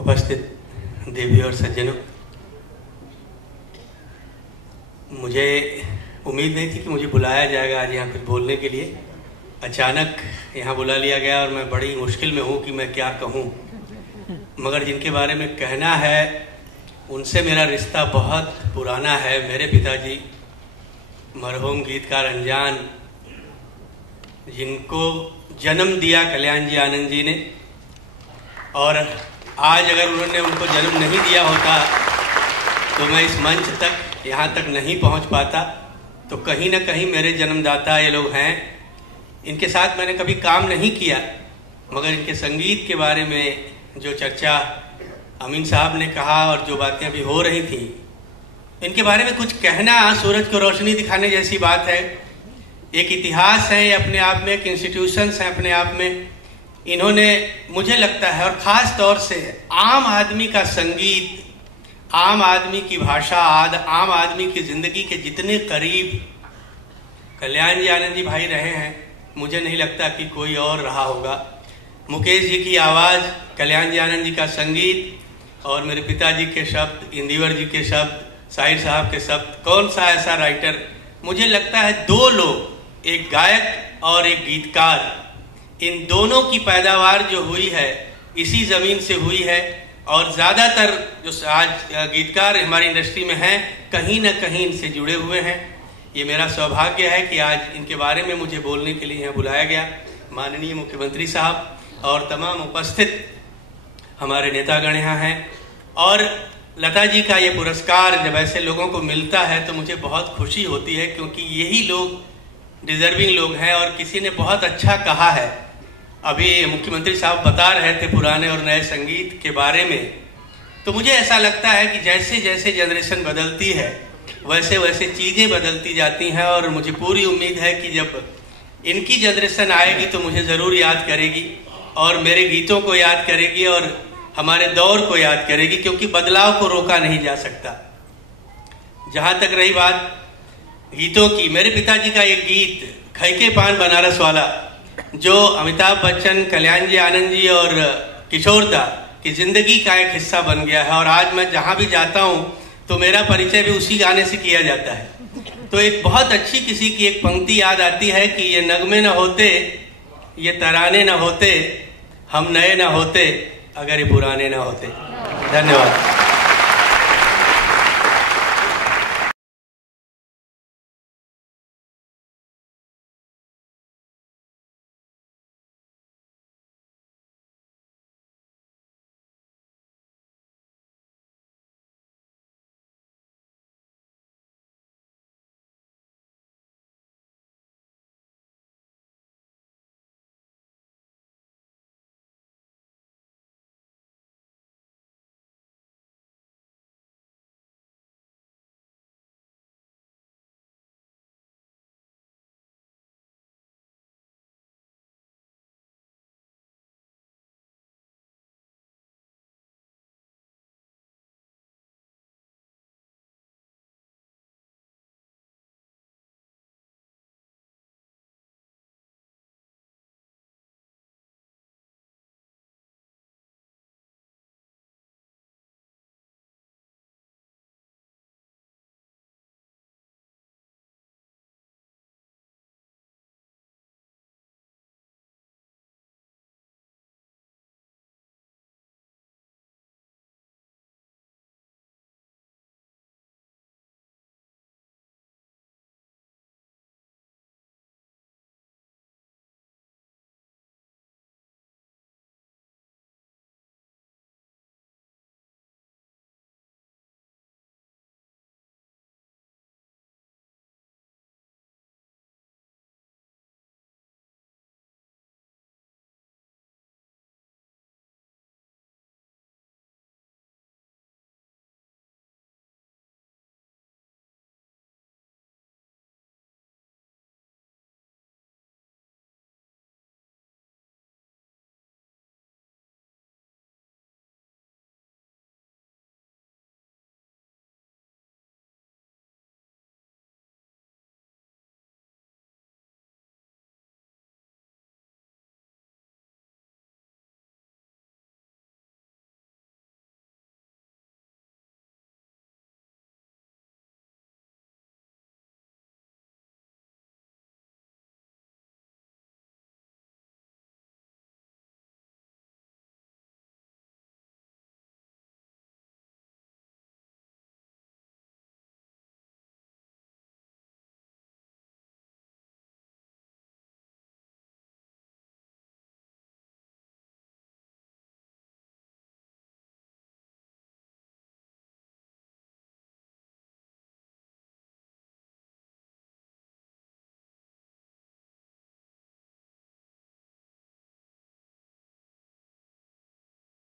उपस्थित देवी और सज्जनों, मुझे उम्मीद नहीं थी कि मुझे बुलाया जाएगा आज यहाँ कुछ बोलने के लिए। अचानक यहाँ बुला लिया गया और मैं बड़ी मुश्किल में हूँ कि मैं क्या कहूँ, मगर जिनके बारे में कहना है उनसे मेरा रिश्ता बहुत पुराना है। मेरे पिताजी मरहूम गीतकार अनजान, जिनको जन्म दिया कल्याण जी आनंद जी ने, और आज अगर उन्होंने उनको जन्म नहीं दिया होता तो मैं इस मंच तक यहाँ तक नहीं पहुँच पाता। तो कहीं ना कहीं मेरे जन्मदाता ये लोग हैं। इनके साथ मैंने कभी काम नहीं किया, मगर इनके संगीत के बारे में जो चर्चा अमीन साहब ने कहा और जो बातें अभी हो रही थी, इनके बारे में कुछ कहना सूरज को रोशनी दिखाने जैसी बात है। एक इतिहास है अपने आप में, एक इंस्टीट्यूशंस है अपने आप में। इन्होंने, मुझे लगता है, और ख़ास तौर से आम आदमी का संगीत, आम आदमी की भाषा, आम आदमी की ज़िंदगी के जितने करीब कल्याण जी आनंद जी भाई रहे हैं, मुझे नहीं लगता कि कोई और रहा होगा। मुकेश जी की आवाज़, कल्याण जी आनंद जी का संगीत और मेरे पिताजी के शब्द, इंदिवर जी के शब्द, साहिर साहब के शब्द, कौन सा ऐसा राइटर, मुझे लगता है दो लोग, एक गायक और एक गीतकार, इन दोनों की पैदावार जो हुई है इसी ज़मीन से हुई है। और ज़्यादातर जो आज गीतकार हमारी इंडस्ट्री में हैं, कहीं ना कहीं इनसे जुड़े हुए हैं। ये मेरा सौभाग्य है कि आज इनके बारे में मुझे बोलने के लिए यहाँ बुलाया गया। माननीय मुख्यमंत्री साहब और तमाम उपस्थित हमारे नेतागण यहाँ हैं। और लता जी का ये पुरस्कार जब ऐसे लोगों को मिलता है तो मुझे बहुत खुशी होती है, क्योंकि यही लोग डिजर्विंग लोग हैं। और किसी ने बहुत अच्छा कहा है, अभी मुख्यमंत्री साहब बता रहे थे पुराने और नए संगीत के बारे में, तो मुझे ऐसा लगता है कि जैसे जैसे जनरेशन बदलती है वैसे वैसे चीज़ें बदलती जाती हैं। और मुझे पूरी उम्मीद है कि जब इनकी जनरेशन आएगी तो मुझे ज़रूर याद करेगी और मेरे गीतों को याद करेगी और हमारे दौर को याद करेगी, क्योंकि बदलाव को रोका नहीं जा सकता। जहाँ तक रही बात गीतों की, मेरे पिताजी का एक गीत खैके पान बनारस वाला, जो अमिताभ बच्चन, कल्याण जी आनंद जी और किशोर दा की ज़िंदगी का एक हिस्सा बन गया है। और आज मैं जहाँ भी जाता हूँ तो मेरा परिचय भी उसी गाने से किया जाता है। तो एक बहुत अच्छी किसी की एक पंक्ति याद आती है कि ये नगमे न होते, ये तराने न होते, हम नए न होते अगर ये पुराने न होते। धन्यवाद।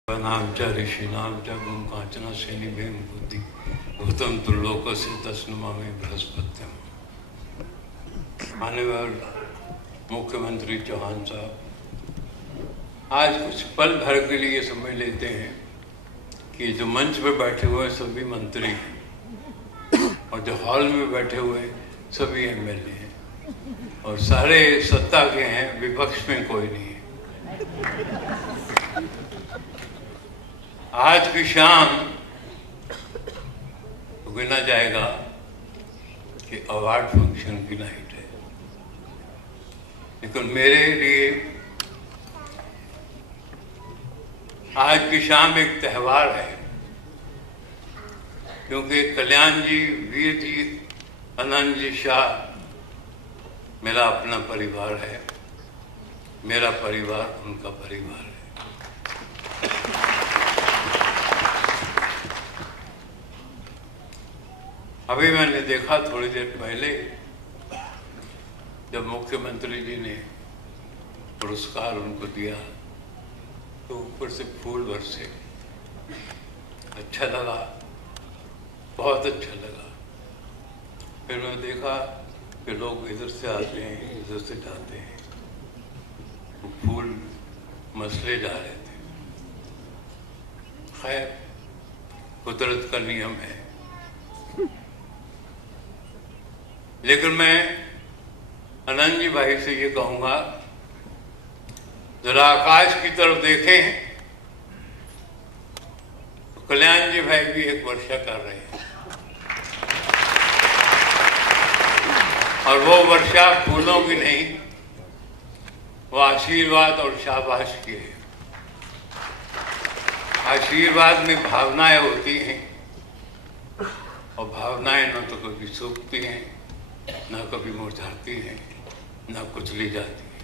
नाम च ऋषिनाम च गुम कांचना श्रेणी भेम बुद्धि भूतम त्रिलोक से तस्नुमा में बृहस्पत्यम। माननीय मुख्यमंत्री चौहान साहब, आज कुछ पल भर के लिए समझ लेते हैं कि जो मंच पे बैठे हुए सभी मंत्री हैं और जो हॉल में बैठे हुए सभी एमएलए हैं और सारे सत्ता के हैं, विपक्ष में कोई नहीं है। आज की शाम तो गिना जाएगा कि अवार्ड फंक्शन की नाइट है, लेकिन मेरे लिए आज की शाम एक त्योहार है, क्योंकि कल्याण जी, वीर जी, आनंद जी शाह मेरा अपना परिवार है, मेरा परिवार उनका परिवार है। अभी मैंने देखा थोड़ी देर पहले जब मुख्यमंत्री जी ने पुरस्कार उनको दिया तो ऊपर से फूल बरसे, अच्छा लगा, बहुत अच्छा लगा। फिर मैं देखा कि लोग इधर से आते हैं, इधर से जाते हैं, तो फूल मसले जा रहे थे। खैर, कुदरत का नियम है। लेकिन मैं आनंद जी भाई से ये कहूंगा, जरा आकाश की तरफ देखें तो कल्याण जी भाई भी एक वर्षा कर रहे हैं और वो वर्षा फूलों की नहीं, वो आशीर्वाद और शाबाश की है। आशीर्वाद में भावनाएं होती हैं और भावनाएं न तो कभी सूखती हैं, ना कभी मुरझाती है, ना कुचली जाती है।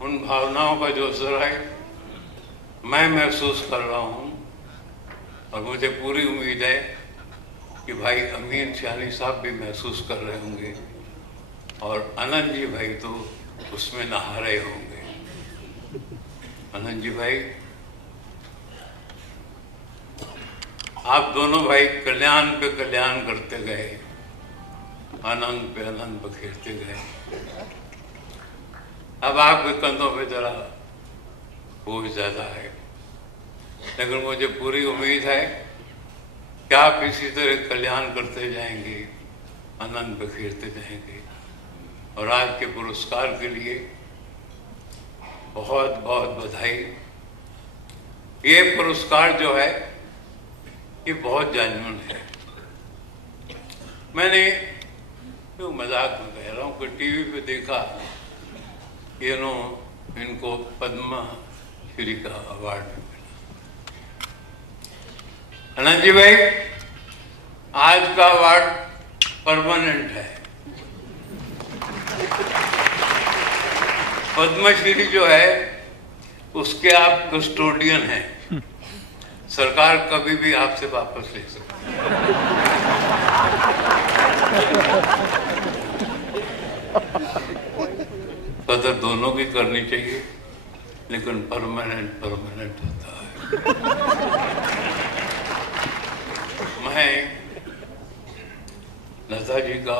उन भावनाओं का जो असर है मैं महसूस कर रहा हूं और मुझे पूरी उम्मीद है कि भाई अमीन सियानी साहब भी महसूस कर रहे होंगे और आनंद जी भाई तो उसमें नहा रहे होंगे। आनंद जी भाई, आप दोनों भाई कल्याण पे कल्याण करते गए, आनंद पे आनंद बखेरते गए। अब आपके कंधों पे जरा बोझ ज्यादा है, लेकिन मुझे पूरी उम्मीद है कि आप इसी तरह कल्याण करते जाएंगे, आनंद बखेरते जाएंगे। और आज के पुरस्कार के लिए बहुत बहुत बधाई। ये पुरस्कार जो है ये बहुत जेन्युइन है। मैंने तो मजाक में कह रहा हूँ कि टीवी पे देखा कि इनको पद्म श्री का अवार्ड मिला। आनंद जी भाई, आज का अवार्ड परमानेंट है। पद्मश्री जो है उसके आप कस्टोडियन हैं, सरकार कभी भी आपसे वापस ले सकती है। कदर दोनों की करनी चाहिए, लेकिन परमानेंट होता है। मैं लता जी का,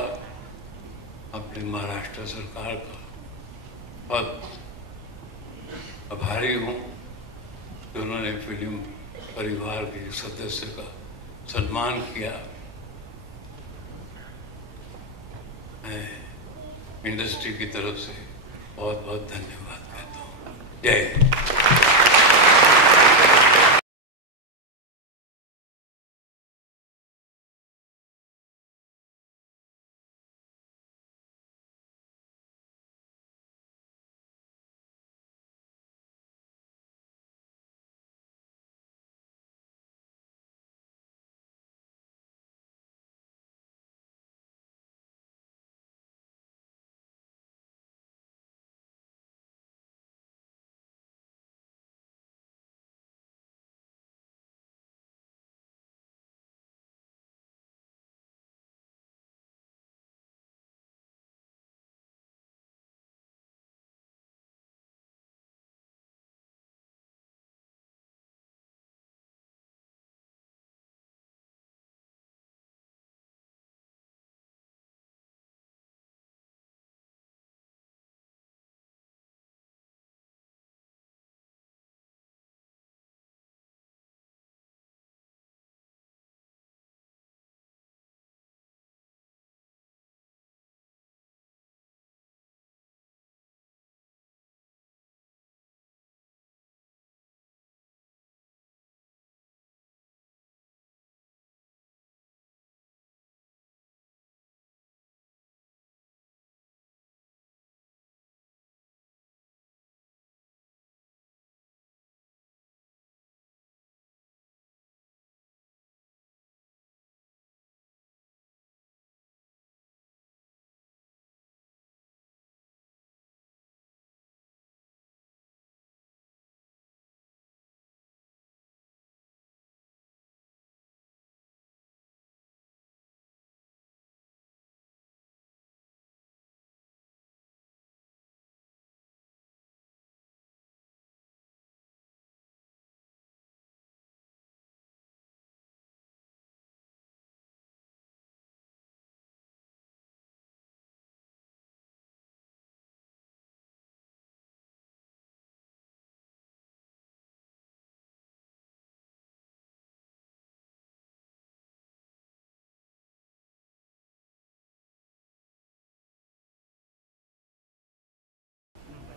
अपनी महाराष्ट्र सरकार का बहुत आभारी हूँ कि उन्होंने फिल्म परिवार के सदस्य का सम्मान किया। मैं इंडस्ट्री की तरफ से बहुत बहुत धन्यवाद कहता हूँ। जय हिंद।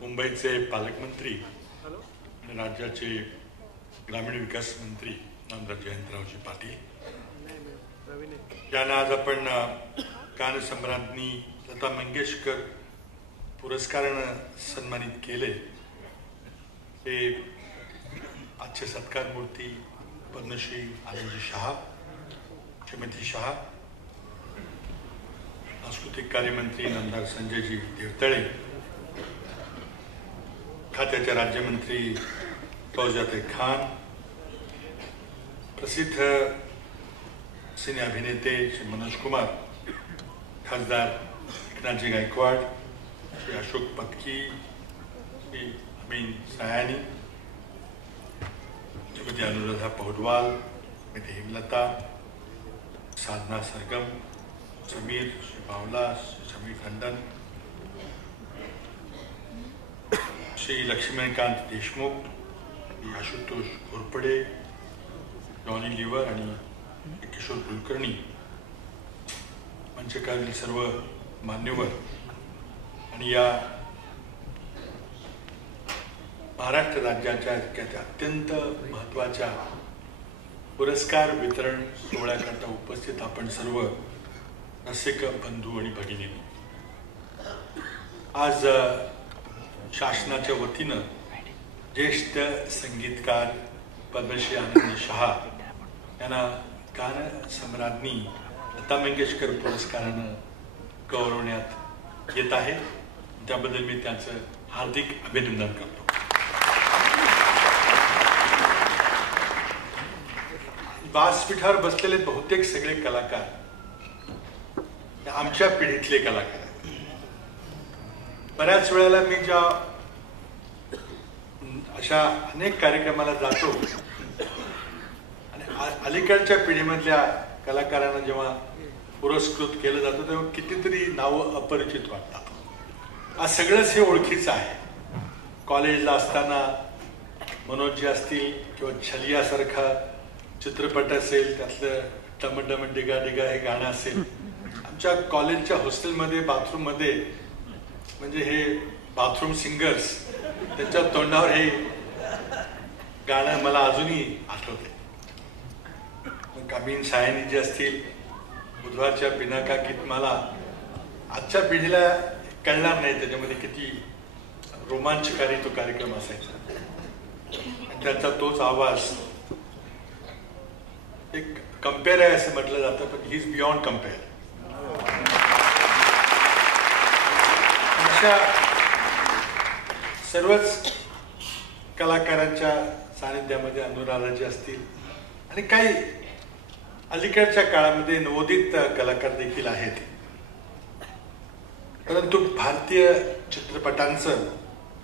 मुंबईचे पालकमंत्री आणि राज्याचे ग्रामीण विकास मंत्री आमदार जयंतरावजी पाटील यांना आज आपण गानसम्राज्ञी लता मंगेशकर पुरस्कारानं सन्मानित केले. हे आजचे सत्कारमूर्ती पद्मश्री आनंदजी शहा, श्रीमती शहा, सांस्कृतिक कार्यमंत्री आमदार संजयजी देवतळे, खात्याचे राज्यमंत्री फौजियात खान, प्रसिद्ध सिने अभिनेते श्री मनोज कुमार, खासदार एकनाथजी गायकवाड, श्री अशोक पत्की, श्री अमीन सायानी, श्रीमती अनुराधा पौडवाल, श्रीमती हेमलता, साधना सरगम, समीर, श्री बावला, श्री समीर खंडन, श्री लक्ष्मीकांत देशमुख, श्री आशुतोष घोरपडे, जॉनी लिव्हर आणि किशोर कुलकर्णी, मंचकारील सर्व मान्यवर आणि या महाराष्ट्र राज्याच्या अत्यंत महत्त्वाच्या पुरस्कार वितरण सोहळ्याकरता उपस्थित आपण सर्व रसिक बंधू आणि भगिनी, आज शासनाच्या वतीनं ज्येष्ठ संगीतकार पद्मश्री आनंदजी शहा यांना गानसम्राज्ञी लता मंगेशकर पुरस्कारानं गौरवण्यात येत आहे. त्याबद्दल मी त्यांचं हार्दिक अभिनंदन करतो. व्यासपीठावर बसलेले बहुतेक सगळे कलाकार आमच्या पिढीतले कलाकार आहेत. बऱ्याच वेळेला मी ज्या अशा अनेक कार्यक्रमाला जातो आणि अलीकडच्या पिढीमधल्या कलाकारांना जेव्हा पुरस्कृत केलं जातं तेव्हा कितीतरी नावं अपरिचित वाटतात. आज सगळंच हे ओळखीचं आहे. कॉलेजला असताना मनोजी असतील किंवा छलियासारखा चित्रपट असेल, त्यातलं टमडम डिगा डिगा हे गाणं असेल, आमच्या कॉलेजच्या हॉस्टेलमध्ये बाथरूममध्ये म्हणजे हे बाथरूम सिंगर्स त्यांच्या तोंडावर हे गाणं मला अजूनही आठवते. मग अमीन सायानी जे असतील, बुधवारच्या पिनाका गीतमाला, आजच्या पिढीला कळणार नाही त्याच्यामध्ये किती रोमांचकारी तो कार्यक्रम असायचा. आणि त्याचा तोच आवाज एक कम्पेअर आहे असं म्हटलं जातं, पण ही इज बियॉन्ड कम्पेअर. अशा सर्वच कलाकारांच्या सानिध्यामध्ये अनुराधाजी असतील आणि काही अलीकडच्या काळामध्ये नवोदित कलाकार देखील आहेत. परंतु भारतीय चित्रपटांचं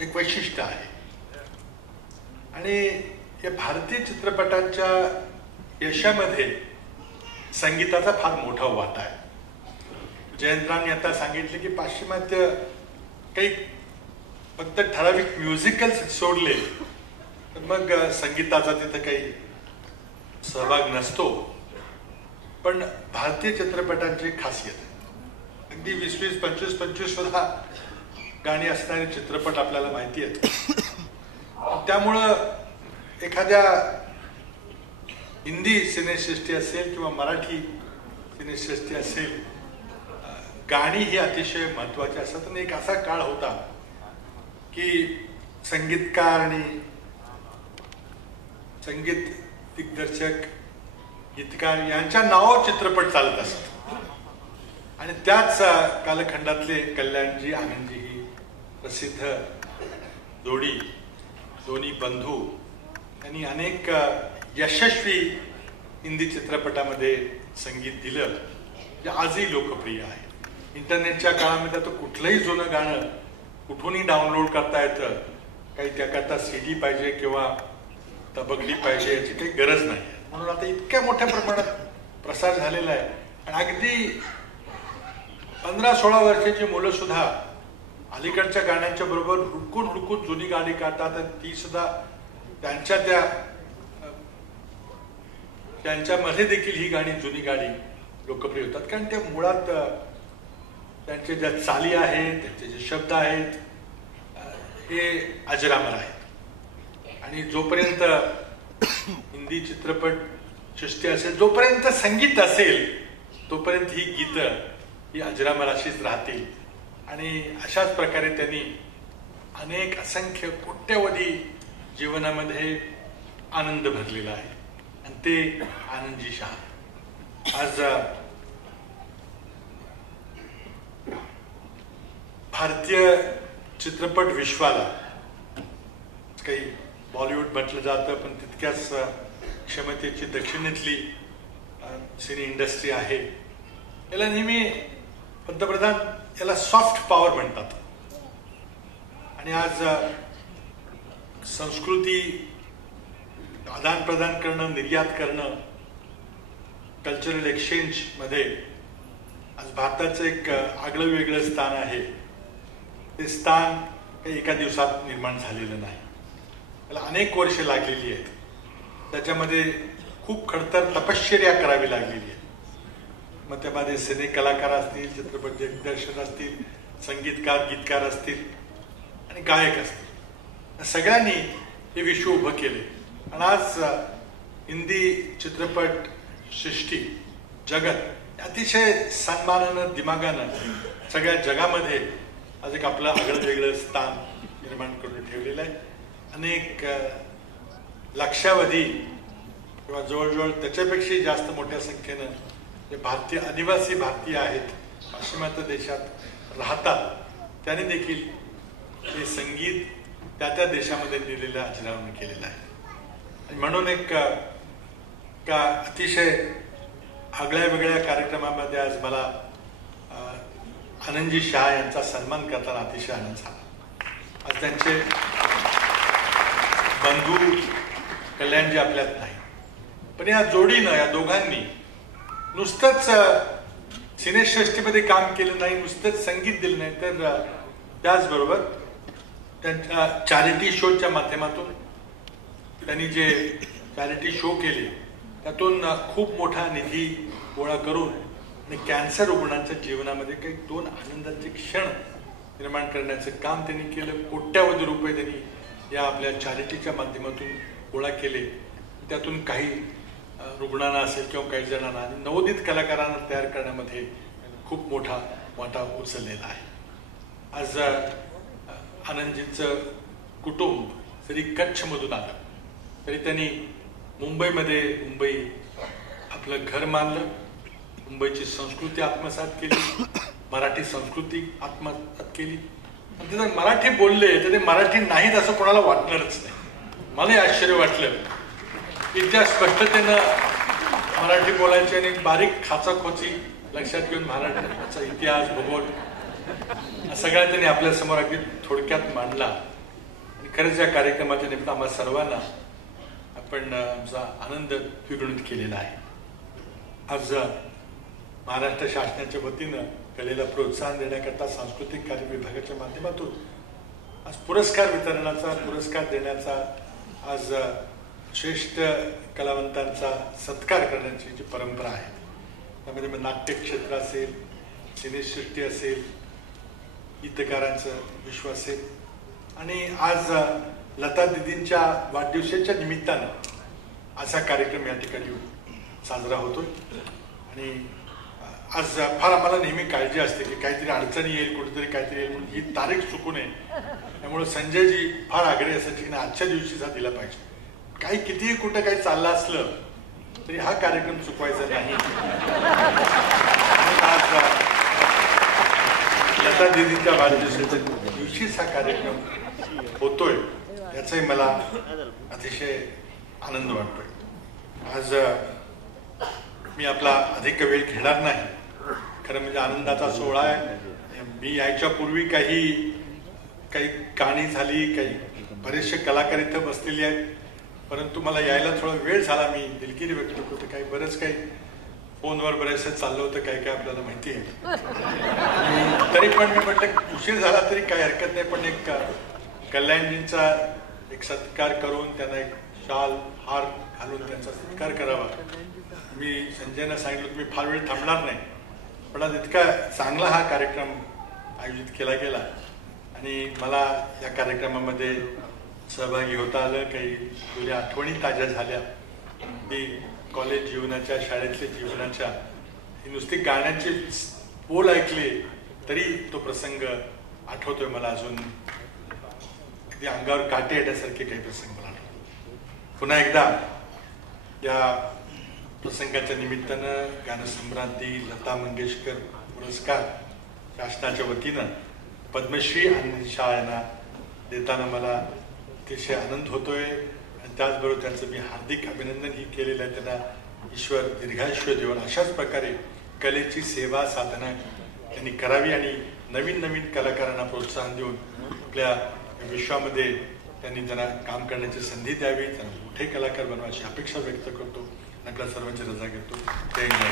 एक वैशिष्ट्य आहे आणि या भारतीय चित्रपटांच्या यशामध्ये संगीताचा फार मोठा वाटा आहे. जयंतरावांनी आता सांगितले की पाश्चिमात्य काही फक्त ठराविक म्युझिकल्स सोडले तर मग संगीताचा तिथं काही सहभाग नसतो. पण भारतीय चित्रपटांची खासियत आहे, अगदी 20-20, 25-25 सुद्धा गाणी असणारे चित्रपट आपल्याला माहिती आहेत. त्यामुळं एखाद्या हिंदी सिनेसृष्टी असेल किंवा मराठी सिनेसृष्टी असेल, गाणी ही अतिशय महत्वाची असतात. आणि एक असा काळ होता की संगीतकार आणि संगीत दिग्दर्शक, गीतकार यांच्या नावावर चित्रपट चालत असत. आणि त्याच कालखंडातले कल्याणजी आनंदजी ही प्रसिद्ध जोडी, दोन्ही बंधू यांनी अनेक यशस्वी हिंदी चित्रपटामध्ये संगीत दिलं जे आजही लोकप्रिय आहे. इंटरनेटच्या काळामध्ये तर कुठलंही जुनं गाणं कुठूनही डाउनलोड करता येतं. काही त्याकरता CD पाहिजे किंवा तबकडी पाहिजे याची काही गरज नाही. म्हणून आता इतक्या मोठ्या प्रमाणात प्रसार झालेला आहे. आणि अगदी 15-16 वर्षाची मुलं सुद्धा अलीकडच्या गाण्यांच्या बरोबर हुडकून हुडकून जुनी गाणी काढतात आणि ती सुद्धा त्यांच्यामध्ये देखील ही गाणी, जुनी गाणी लोकप्रिय होतात. कारण त्या मुळात त्यांचे ज्या चाली आहेत, त्यांचे जे शब्द आहेत, हे अजरामर आहेत. आणि जोपर्यंत हिंदी चित्रपट सृष्टी असेल, जोपर्यंत संगीत असेल, तोपर्यंत ही गीतं ही अजरामर अशीच राहतील. आणि अशाच प्रकारे त्यांनी अनेक असंख्य कोट्यवधी जीवनामध्ये आनंद भरलेला आहे. आणि ते आनंदजी शहा आज भारतीय चित्रपट विश्वाला, काही बॉलिवूड म्हटलं जातं पण तितक्याच क्षमतेची दक्षिणेतली सिने इंडस्ट्री आहे. याला नेहमी पंतप्रधान याला सॉफ्ट पॉवर म्हणतात. आणि आज संस्कृती आदान प्रदान करणं, निर्यात करणं, कल्चरल एक्सचेंज मध्ये आज भारताचं एक आगळं वेगळं स्थान आहे. ते स्थान काही एका दिवसात निर्माण झालेलं नाही. त्याला अनेक वर्षे लागलेली आहेत. त्याच्यामध्ये खूप खडतर तपश्चर्या करावी लागलेली आहे. मग त्यामध्ये सिने कलाकार असतील, चित्रपट दिग्दर्शक असतील, संगीतकार, गीतकार असतील आणि गायक असतील, सगळ्यांनी हे विश्व उभं केले. आणि आज हिंदी चित्रपट सृष्टी जगत अतिशय सन्मानानं, दिमागानं सगळ्या जगामध्ये आज एक आपलं आगळं वेगळं स्थान निर्माण करून ठेवलेलं आहे. अनेक लक्षावधी किंवा जवळजवळ त्याच्यापेक्षाही जास्त मोठ्या संख्येनं जे भारतीय आदिवासी भारतीय आहेत, पाश्चिमात्य देशात राहतात, त्याने देखील हे संगीत त्या त्या देशामध्ये दिलेलं अजरामर केलेलं आहे. आणि म्हणून एक अतिशय आगळ्या वेगळ्या कार्यक्रमामध्ये आज मला आनंदजी शहा यांचा सन्मान करताना अतिशय आनंद झाला. आज त्यांचे बंधू कल्याणजी आपल्यात नाही, पण या जोडीनं, या दोघांनी नुसतंच सिनेसृष्टीमध्ये काम केलं नाही, नुसतंच संगीत दिलं नाही, तर त्याचबरोबर त्यांच्या चॅरिटी शोच्या माध्यमातून त्यांनी जे चॅरिटी शो केले त्यातून खूप मोठा निधी गोळा करून आणि कॅन्सर रुग्णांच्या जीवनामध्ये काही 2 आनंदाचे क्षण निर्माण करण्याचं काम त्यांनी केलं. कोट्यावधी रुपये त्यांनी या आपल्या चॅरिटीच्या माध्यमातून गोळा केले. त्यातून काही रुग्णांना असेल किंवा काही जणांना आणि नवोदित कलाकारांना तयार करण्यामध्ये खूप मोठा वाटा उचललेला आहे. आज आनंदजींचं कुटुंब जरी कच्छमधून आलं तरी त्यांनी मुंबई आपलं घर मानलं, मुंबईची संस्कृती आत्मसात केली, मराठी संस्कृती आत्मसात केली. आणि ते जर मराठी बोलले तर ते मराठी नाहीत असं कोणाला वाटणारच नाही. मलाही आश्चर्य वाटलं की इतक्या स्पष्टतेनं मराठी बोलायची आणि बारीक खाचाखोची लक्षात घेऊन महाराष्ट्राचा इतिहास, भूगोल सगळ्या त्यांनी आपल्या समोर अगदी थोडक्यात मांडला. आणि खरंच या कार्यक्रमाच्या निमित्त आम्हा सर्वांना आपण आमचा आनंद द्विगुणित केलेला आहे. आज महाराष्ट्र शासनाच्या वतीनं कलेला प्रोत्साहन देण्याकरता सांस्कृतिक कार्य विभागाच्या माध्यमातून आज पुरस्कार वितरणाचा, पुरस्कार देण्याचा, आज श्रेष्ठ कलावंतांचा सत्कार करण्याची जी परंपरा आहे त्यामध्ये नाट्य क्षेत्र असेल, सिनेसृष्टी असेल, गीतकारांचं विश्व असेल. आणि आज लता दीदींच्या वाढदिवसाच्या निमित्तानं असा कार्यक्रम या ठिकाणी साजरा होतोय. आणि आज फार आम्हाला नेहमी काळजी असते की काहीतरी अडचणी येईल, कुठेतरी काहीतरी येईल, म्हणून ही तारीख चुकू नये. त्यामुळे संजयजी फार आग्रही असायचे की आजच्या दिवशीच हा दिला पाहिजे. काही कितीही कुठं काही चाललं असलं तरी हा कार्यक्रम चुकवायचा नाही. आज लता दीदींच्या वाढदिवसाच्या दिवशीच हा कार्यक्रम होतोय याचाही मला अतिशय आनंद वाटतोय. आज मी आपला अधिक वेळ घेणार नाही. खरं म्हणजे आनंदाचा सोहळा आहे. मी यायच्या पूर्वी काही कहाणी झाली, काही बरेचसे कलाकार इथं बसलेले आहेत, परंतु मला यायला थोडा वेळ झाला. मी दिलगिरी व्यक्त करतो. काही बरंच काही फोनवर बरेचसं चाललं होतं, काय आपल्याला माहिती आहे. तरी पण मी म्हटलं उशीर झाला तरी काही हरकत नाही, पण एक कल्याणजींचा एक सत्कार करून त्यांना एक शाल हार घालून त्यांचा सत्कार करावा. मी संजयना सांगितलं की मी फार वेळ थांबणार नाही, पण आज इतका चांगला हा कार्यक्रम आयोजित केला गेला आणि मला या कार्यक्रमामध्ये सहभागी होता आलं. काही जुन्या आठवणी ताज्या झाल्या. मी कॉलेज जीवनाच्या, शाळेतल्या जीवनाच्या नुसती गाण्याचे बोल ऐकले तरी तो प्रसंग आठवतोय मला अजून. अगदी अंगावर काटे येण्यासारखे काही प्रसंग मला आठवतो. पुन्हा एकदा या प्रसंगाच्या निमित्तानं गानसम्राज्ञी लता मंगेशकर पुरस्कार शासनाच्या वतीनं पद्मश्री आनंद शाह यांना देताना मला अतिशय आनंद होतोय. आणि त्याचबरोबर त्यांचं मी हार्दिक अभिनंदनही केलेलं आहे. त्यांना ईश्वर दीर्घायुष्य देऊन अशाच प्रकारे कलेची सेवा साधना त्यांनी करावी आणि नवीन नवीन कलाकारांना प्रोत्साहन देऊन आपल्या विश्वामध्ये त्यांनी त्यांना काम करण्याची संधी द्यावी, त्यांना मोठे कलाकार बनवायची अपेक्षा व्यक्त करतो. आपल्या सर्वांची रजा घेतो. जय हिंद.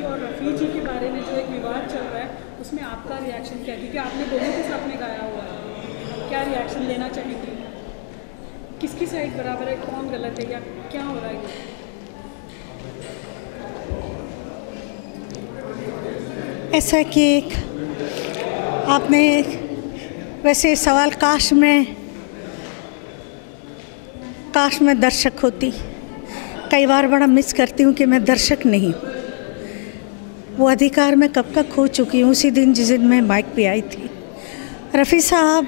और रफ़ी जी के बारे में जो एक विवाद चल रहा है उसमें आपका रिएक्शन क्या है? क्योंकि आपने दोनों के साथ में गाया हुआ है, क्या रिएक्शन देना चाहेंगे? किसकी साइड बराबर है, कौन गलत है, या क्या हो रहा है? ऐसा कि आपने वैसे सवाल काश में दर्शक होती. कई बार बड़ा मिस करती हूँ कि मैं दर्शक नहीं. वो अधिकार मैं कब का खो चुकी हूँ. उसी दिन जिस दिन मैं माइक पे आई थी. रफ़ी साहब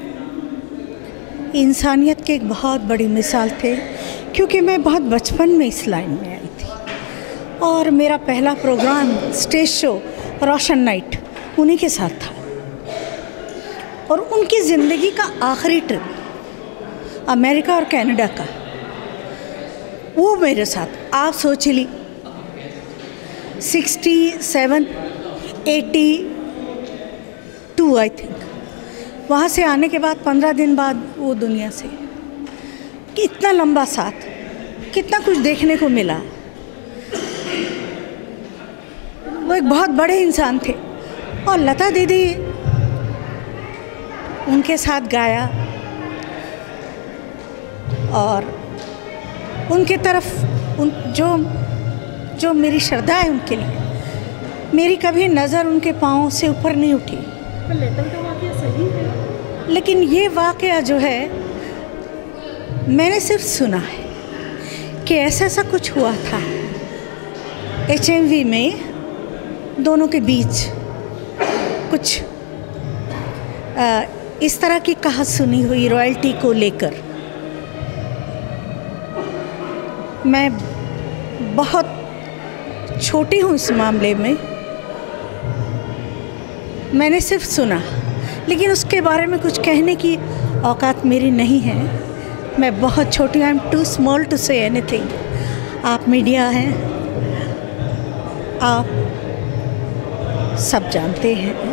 इंसानियत की एक बहुत बड़ी मिसाल थे, क्योंकि मैं बहुत बचपन में इस लाइन में आई थी और मेरा पहला program stage show Roshan night उन्हीं के साथ था. और उनकी ज़िंदगी का आखिरी ट्रिप अमेरिका और कनाडा का, वो मेरे साथ, आप सोच ली, 67, 82 आई थिंक. वहाँ से आने के बाद 15 दिन बाद वो दुनिया से. कि इतना लंबा साथ, कितना कुछ देखने को मिला. वो एक बहुत बड़े इंसान थे. और लता दीदी उनके साथ गाया और उनके तरफ जो मेरी श्रद्धा है उनके लिए, मेरी कभी नज़र उनके पाँव से ऊपर नहीं उठी. लेटन का वाक़या सही है, लेकिन ये वाक़या जो है मैंने सिर्फ सुना है कि ऐसा कुछ हुआ था HMV में दोनों के बीच. कुछ इस तरह की कहावत सुनी हुई रॉयल्टी को लेकर. मैं बहुत छोटी हूँ इस मामले में. मैंने सिर्फ सुना लेकिन उसके बारे में कुछ कहने की औकात मेरी नहीं है। मैं बहुत छोटी हूँ, I am too small to say anything. आप मीडिया हैं, आप सब जानते हैं